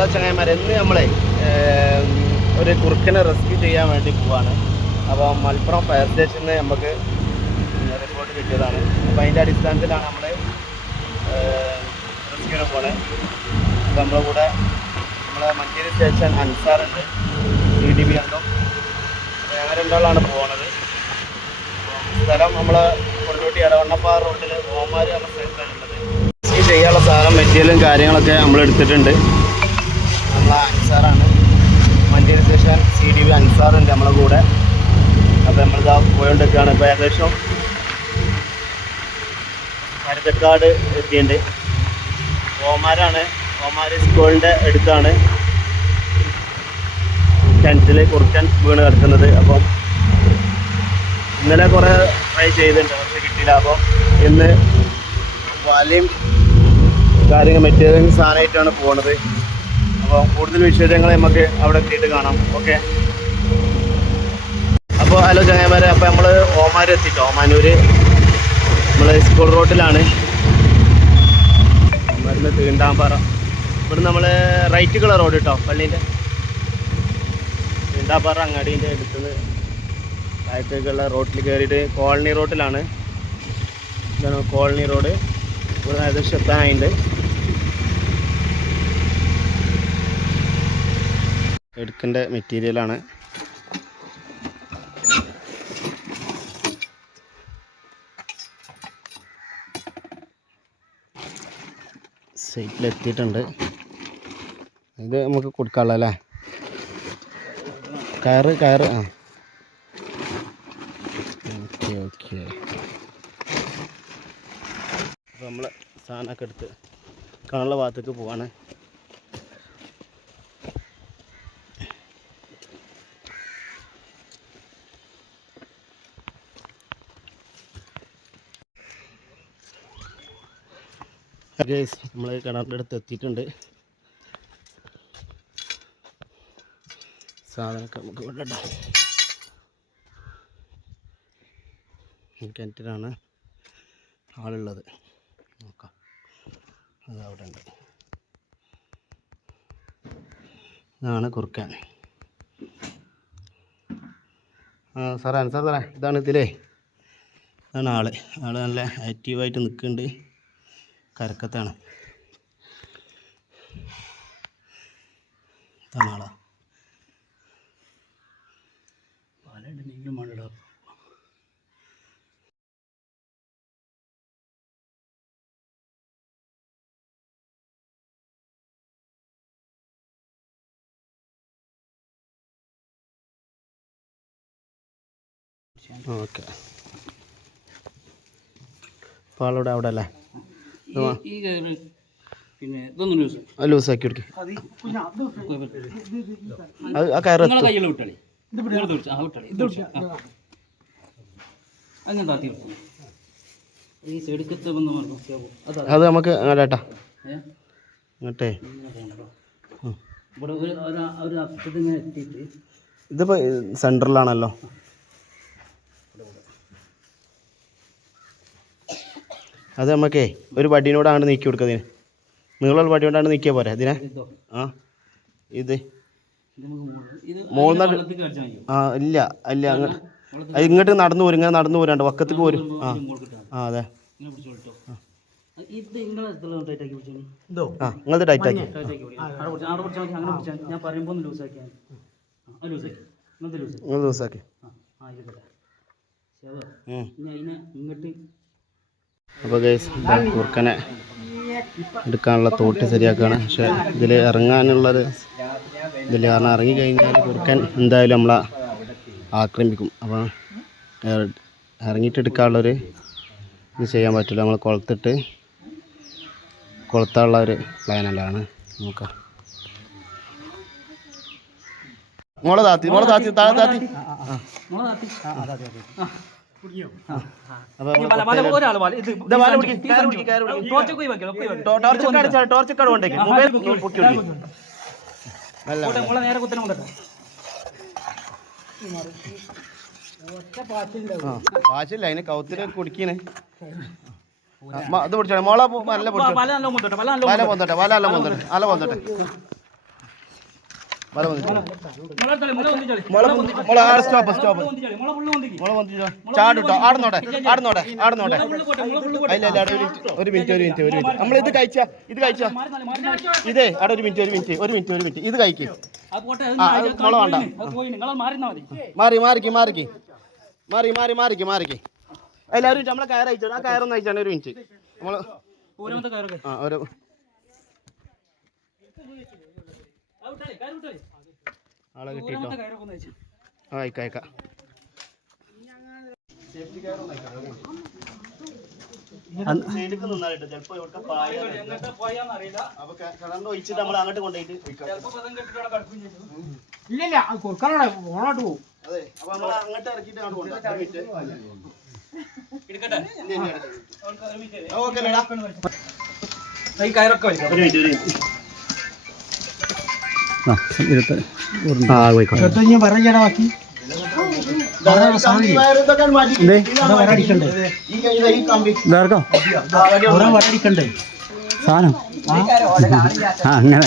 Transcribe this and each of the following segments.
Hello ചങ്ങായിമാരെ, ഇന്ന് നമ്മളെ ഒരു കുറുക്കനെ റെസ്ക്യൂ ചെയ്യാൻ വേണ്ടി പോവാണ്. അപ്പോൾ മലപ്പുറം ഫയർ സ്റ്റേഷനിൽ നിന്ന് നമുക്ക് റിപ്പോർട്ട് കിട്ടിയതാണ്. അപ്പോൾ അതിൻ്റെ അടിസ്ഥാനത്തിലാണ് നമ്മൾ റെസ്ക്യൂവിന് പോണത്. അപ്പോൾ നമ്മളെ കൂടെ നമ്മളെ മഞ്ചേരി സ്റ്റേഷൻ അൻസാറുണ്ട്, CDB അംഗം. ഞങ്ങൾ രണ്ടാളാണ് പോകുന്നത്. സ്ഥലം നമ്മൾ കൊണ്ടോട്ടി എടവണ്ണപ്പാറ റോഡിൽ ഓമാർ എന്ന സ്ഥലത്താണുള്ളത്. റെസ്ക്യൂ ചെയ്യാനുള്ള സാധനം മെറ്റീരിയലും കാര്യങ്ങളൊക്കെ നമ്മൾ എടുത്തിട്ടുണ്ട്. നമ്മളെ അൻസാറാണ്, മഞ്ചേരി സ്റ്റേഷൻ CDB അൻസാറുണ്ട് നമ്മളെ കൂടെ. അപ്പോൾ നമ്മളിതാ പോയോണ്ടിരിക്കുകയാണ്. ഇപ്പോൾ ഏകദേശം മരുതക്കാട് എത്തിയിട്ടുണ്ട്. ഓമാരാണ്, ഓമാർ സ്കൂളിൻ്റെ അടുത്താണ് കിണറ്റിൽ കുറുക്കൻ വീണ് കിടക്കുന്നത്. അപ്പം ഇന്നലെ കുറേ ട്രൈ ചെയ്തിട്ടുണ്ട്, പക്ഷെ കിട്ടിയില്ല. അപ്പോൾ ഇന്ന് വലയും കാര്യങ്ങൾ മെറ്റീരിയൽ സാധനമായിട്ടാണ് പോകുന്നത്. അപ്പോൾ കൂടുതൽ വിശേഷങ്ങൾ നമുക്ക് അവിടെ എത്തിയിട്ട് കാണാം. ഓക്കെ, അപ്പോൾ ഹലോ ചങ്ങായിമാരെ, അപ്പോൾ നമ്മൾ ഓമാർ എത്തിയിട്ടോ. ഓമാനൂർ നമ്മൾ സ്കൂൾ റോഡിലാണ്. ഓമാരിൽ തീണ്ടാമ്പാറ, ഇവിടെ നമ്മൾ റൈറ്റുള്ള റോഡ് കേട്ടോ, പള്ളീൻ്റെ തീണ്ടാമ്പാറ അങ്ങാടീൻ്റെ അടുത്തുനിന്ന് താഴത്തേക്കുള്ള റോഡിൽ കയറിയിട്ട് കോളനി റോഡിലാണ്. ഇതാണ് കോളനി റോഡ്. ഇവിടെ ഏകദേശം എത്താനായിട്ട് എടുക്കേണ്ട മെറ്റീരിയലാണ്. സൈറ്റിലെത്തിയിട്ടുണ്ട്. ഇത് നമുക്ക് കൊടുക്കാനുള്ള അല്ലേ, കയറ് ആ ഓക്കെ. അപ്പോൾ നമ്മൾ സാധനമൊക്കെ എടുത്ത് കാണുള്ള ഭാഗത്തേക്ക് പോവാണ്. നമ്മൾ കിണറിൻ്റെ അടുത്ത് എത്തിയിട്ടുണ്ട്. സാധനമൊക്കെ നമുക്ക് കൊണ്ടിടാം. കിണറ്റിലാണ് ആളുള്ളത്, നോക്കാം. അത് അവിടെ ഉണ്ട്. ഇതാണ് കുറുക്കൻ. സാറേ ഇതാണ് ഇതിലേ, ഇതാണ് ആള് നല്ല ആക്റ്റീവായിട്ട് നിൽക്കുന്നുണ്ട്. കരക്കത്താണ്, ഇതാണ് ആളാ. പലയിടങ്ങളിലും മണ്ണിടാ. ഓക്കെ, അപ്പോൾ ആളിവിടെ അവിടെ അല്ലേ? ലൂസാക്കി കൊടുക്കും. ആ കയറ് അത് നമുക്ക് അങ്ങോട്ടാ ഇങ്ങോട്ടേ. ഇതിപ്പോൾ സെൻറ്ററിലാണല്ലോ. അത് നമുക്കേ ഒരു വടീനോടാണ് നീക്കി കൊടുക്കുന്നതിന്, നീളമുള്ള വടി കൊണ്ടാണ് നീക്കിയാൽ പോരെ ഇതിനെ. ആ ഇത് മൂന്ന് ഇല്ല അത് ഇങ്ങോട്ട് നടന്നു പോരും, ഇങ്ങനെ നടന്നു പോരാണ്ട് വക്കത്തേക്ക് പോരും. അതെ, നിങ്ങളത് ടൈറ്റാക്കി നിങ്ങൾ ലൂസാക്കി. അപ്പോൾ ഗൈസ്, കുറുക്കനെ എടുക്കാനുള്ള തോട്ട് ശരിയാക്കുകയാണ്. പക്ഷെ ഇതിൽ ഇറങ്ങാനുള്ളത് കാരണം ഇറങ്ങിക്കഴിഞ്ഞാൽ കുറുക്കൻ എന്തായാലും നമ്മളെ ആക്രമിക്കും. അപ്പോൾ ഇറങ്ങിയിട്ട് എടുക്കാനുള്ളൊരു ഇത് ചെയ്യാൻ പറ്റില്ല. നമ്മൾ കൊളുത്താനുള്ള ഒരു പ്ലാനെല്ലാണ്. നോക്കാം. മോളെ താത്തി ടോർച്ചക്കാട് കൊണ്ടേക്ക് പാച്ചില്ല, അതിന് കൗത്തില് കുടിക്കണ്. ഇത് പിടിച്ചോട്ടെ മോളെ, നല്ല വല പൊന്തോട്ടെ. മല മുള സ്റ്റോപ്പ് ചാടിട്ടോ ആടുന്നോട്ടെ അല്ല ഒരു മിനിറ്റ് നമ്മൾ ഇത് കഴിച്ചാ ഇതേ അവിടെ ഒരു മിനിറ്റ് ഇത് കഴിക്ക് മുള വേണ്ട മാറിക്ക് എല്ലാവരും നമ്മളെ കയർ അയച്ചോ ആ കയറൊന്നും അയച്ചാണ് ഒരു മിനിറ്റ് നമ്മള് ആ ഒരു ആളെ കിട്ടിട്ടോ അയക്കാം ചിലപ്പോ ഒഴിച്ചിട്ട് നമ്മൾ അങ്ങോട്ട് കൊണ്ടുപോയിട്ട് ഇല്ല ഓണോട്ട് പോകും. അതെ അപ്പൊ നമ്മൾ അങ്ങോട്ട് ഇറക്കിയിട്ട് അങ്ങോട്ട് കൊണ്ടുപോകാം സാധനം അങ്ങനെ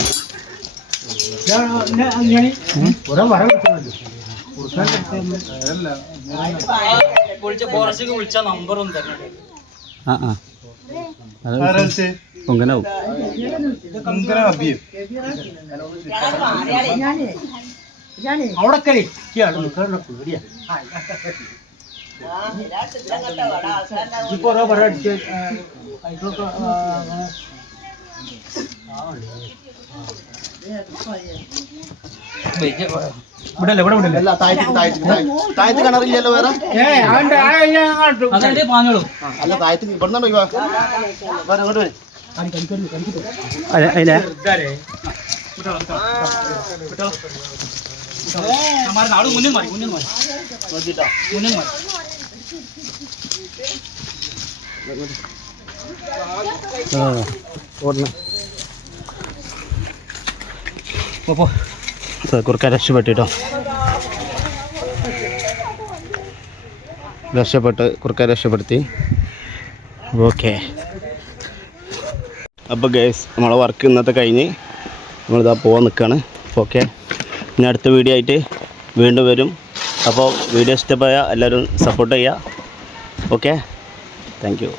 പൊങ്കനാവും അവിടെ പേടിയാ ഇപ്പൊ ഓരോ പടം അടിച്ച് താഴത്ത് കിണറില്ലല്ലോ വേറെ അല്ല താഴത്ത് ഇവിടുന്ന് അങ്ങോട്ട് വരും കുറുക്കാൻ രക്ഷപ്പെട്ടിട്ടോ കുറുക്കാൻ രക്ഷപ്പെടുത്തി ഓക്കെ. അപ്പോൾ ഗൈസ് നമ്മളെ വർക്ക് ഇന്നത്തെ കഴിഞ്ഞ് നമ്മളിതാ പോകാൻ നിൽക്കുകയാണ്. ഓക്കെ, ഇനി അടുത്ത വീഡിയോ ആയിട്ട് വീണ്ടും വരും. അപ്പോൾ വീഡിയോ ഇഷ്ടമായ എല്ലാവരും സപ്പോർട്ട് ചെയ്യുക. Okay, thank you.